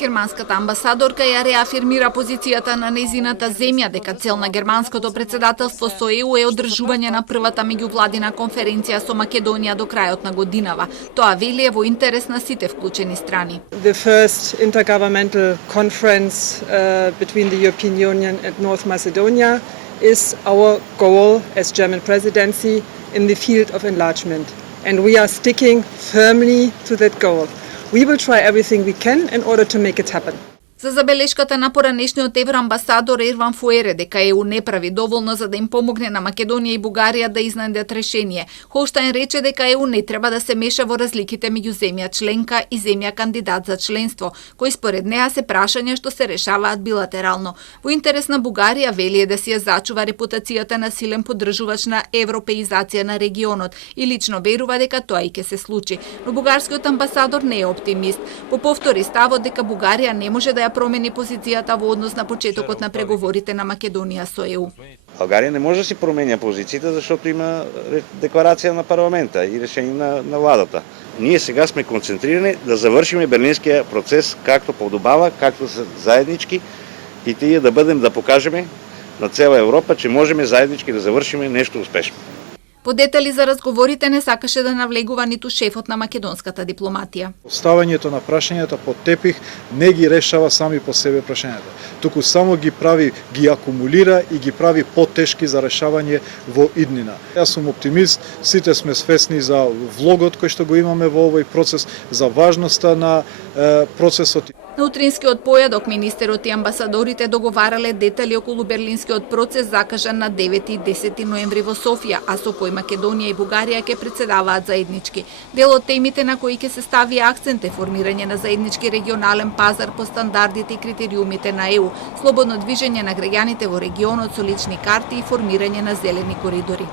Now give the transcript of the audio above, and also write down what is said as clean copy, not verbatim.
Германската амбасадорка ја реафирмира позицијата на нејзината земја дека цел на германското председателство со ЕУ е одржување на првата меѓувладина конференција со Македонија до крајот на годинава. Тоа вели е во интерес на сите вклучени страни. The first intergovernmental conference between the European Union and North Macedonia is our goal as German presidency in the field of enlargement. And we are sticking firmly to that goal. We will try everything we can in order to make it happen. За забелешката на поранешниот евроамбасадор Ирван Фуере дека ЕУ не прави доволно за да им помогне на Македонија и Бугарија да изнайдат решение. Холштајн рече дека ЕУ не треба да се меша во разликите меѓу земја членка и земја кандидат за членство, кои според неа се прашања што се решаваат билатерално. Во интерес на Бугарија вели е да си ја зачува репутацијата на силен поддржувач на европеизација на регионот и лично верува дека тоа и ќе се случи. Но бугарскиот амбасадор не е оптимист. По повтори ставот дека Бугарија не може да ја промени позицијата во однос на почетокот на преговорите на Македонија со ЕУ. България не може да си променя позицијата, защото има декларација на парламента и решение на владата. Ние сега сме концентрирани да завършиме берлинския процес както подобава, както заеднички и тие да покажеме на цела Европа, че можеме заеднички да завършиме нещо успешно. По детали за разговорите не сакаше да навлегува ниту шефот на македонската дипломатија. Ставањето на прашањата под тепих не ги решава сами по себе прашањата, туку само ги акумулира и ги прави потешки за решавање во иднина. Јас сум оптимист, сите сме свесни за влогот кој што го имаме во овој процес, за важноста на процесот. На утринскиот појадок министерот и амбасадорите договарале детали околу берлинскиот процес закажан на 9 и 10 ноември во Софија, а со кој Македонија и Бугарија ќе претседаваат заеднички. Дел од темите на кои ќе се стави акцент е формирање на заеднички регионален пазар по стандардите и критериумите на ЕУ, слободно движење на граѓаните во регионот со лични карти и формирање на зелени коридори.